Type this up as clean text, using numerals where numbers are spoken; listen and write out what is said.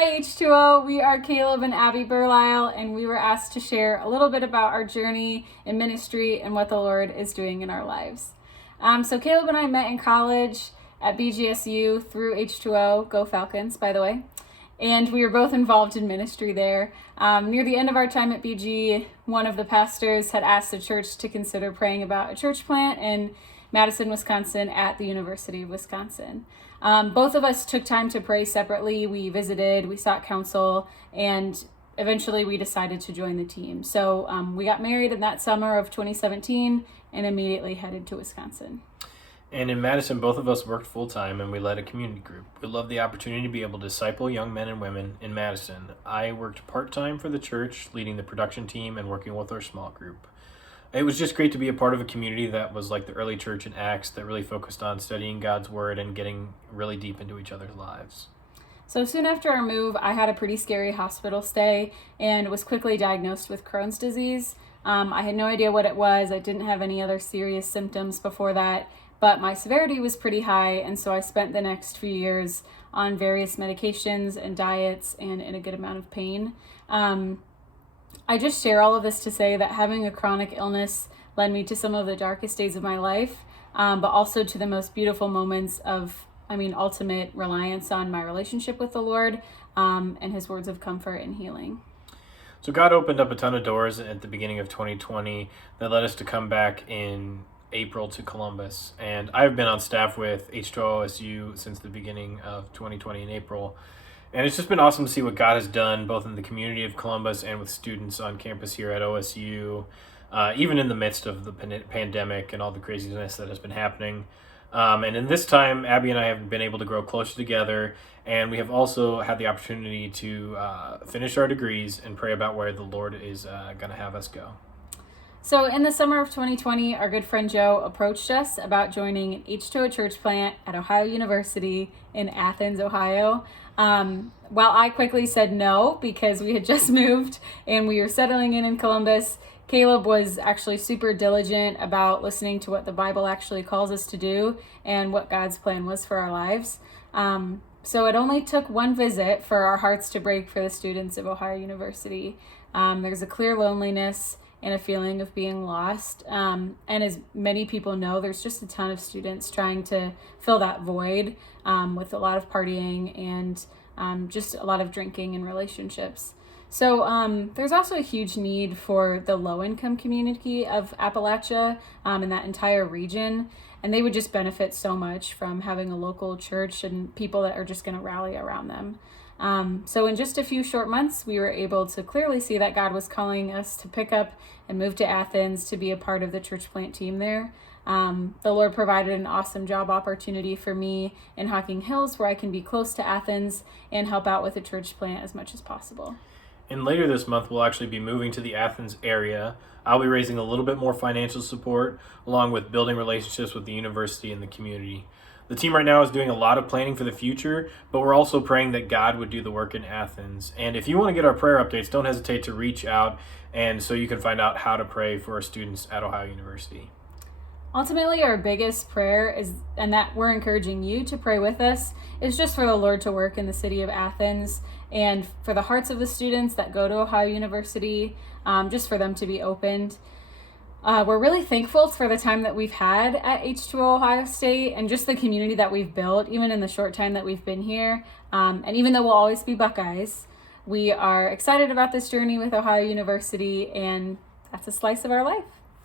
Hi H2O, we are Caleb and Abby Burlisle, and we were asked to share a little bit about our journey in ministry and what the Lord is doing in our lives. So Caleb and I met in college at BGSU through H2O, go Falcons, by the way, and we were both involved in ministry there. Near the end of our time at BG, one of the pastors had asked the church to consider praying about a church plant in Madison, Wisconsin at the University of Wisconsin. Both of us took time to pray separately. We visited, we sought counsel, and eventually we decided to join the team. So we got married in that summer of 2017 and immediately headed to Wisconsin. And in Madison, both of us worked full-time and we led a community group. We loved the opportunity to be able to disciple young men and women in Madison. I worked part-time for the church, leading the production team and working with our small group. It was just great to be a part of a community that was like the early church in Acts that really focused on studying God's word and getting really deep into each other's lives. So soon after our move, I had a pretty scary hospital stay and was quickly diagnosed with Crohn's disease. I had no idea what it was. I didn't have any other serious symptoms before that, but my severity was pretty high, and so I spent the next few years on various medications and diets and in a good amount of pain. I just share all of this to say that having a chronic illness led me to some of the darkest days of my life, but also to the most beautiful moments of, ultimate reliance on my relationship with the Lord and his words of comfort and healing. So God opened up a ton of doors at the beginning of 2020 that led us to come back in April to Columbus. And I've been on staff with H2O OSU since the beginning of 2020 in April. And it's just been awesome to see what God has done, both in the community of Columbus and with students on campus here at OSU, even in the midst of the pandemic and all the craziness that has been happening. And in this time, Abby and I have been able to grow closer together, and we have also had the opportunity to finish our degrees and pray about where the Lord is going to have us go. So in the summer of 2020, our good friend Joe approached us about joining an H2O church plant at Ohio University in Athens, Ohio. While I quickly said no because we had just moved and we were settling in Columbus, Caleb was actually super diligent about listening to what the Bible actually calls us to do and what God's plan was for our lives. So it only took one visit for our hearts to break for the students of Ohio University. There's a clear loneliness and a feeling of being lost. And as many people know, there's just a ton of students trying to fill that void with a lot of partying and just a lot of drinking and relationships. So there's also a huge need for the low-income community of Appalachia and that entire region. And they would just benefit so much from having a local church and people that are just going to rally around them. So in just a few short months, we were able to clearly see that God was calling us to pick up and move to Athens to be a part of the church plant team there. The Lord provided an awesome job opportunity for me in Hocking Hills, where I can be close to Athens and help out with the church plant as much as possible. And later this month, we'll actually be moving to the Athens area. I'll be raising a little bit more financial support, along with building relationships with the university and the community. The team right now is doing a lot of planning for the future, but we're also praying that God would do the work in Athens. And if you want to get our prayer updates, don't hesitate to reach out, and so you can find out how to pray for our students at Ohio University. Ultimately, our biggest prayer is, and that we're encouraging you to pray with us, is just for the Lord to work in the city of Athens and for the hearts of the students that go to Ohio University, just for them to be opened. We're really thankful for the time that we've had at H2O Ohio State and just the community that we've built, even in the short time that we've been here. And even though we'll always be Buckeyes, we are excited about this journey with Ohio University, and that's a slice of our life.